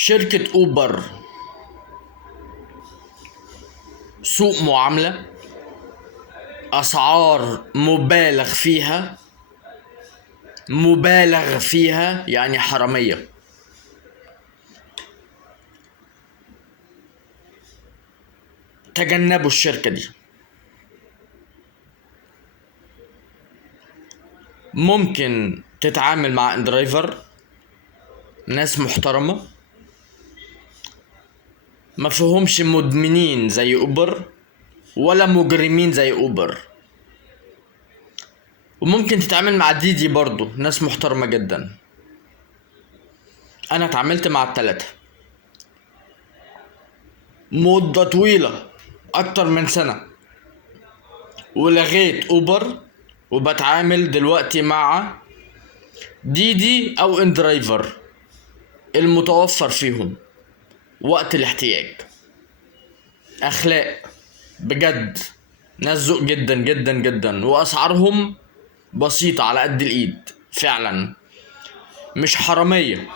شركة اوبر سوء معاملة، اسعار مبالغ فيها يعني حرامية. تجنبوا الشركة دي. ممكن تتعامل مع اندرايفر ناس محترمة، ما فيهمش مدمنين زي اوبر ولا مجرمين زي اوبر. وممكن تتعامل مع ديدي برضو ناس محترمة جدا. انا اتعاملت مع التلاتة مدة طويلة، اكتر من سنة، ولغيت اوبر وبتعامل دلوقتي مع ديدي او اندرايفر المتوفر فيهم وقت الاحتياج. اخلاق بجد، ناس ذوق جدا جدا جدا، واسعارهم بسيطة على قد الايد فعلا، مش حرامية.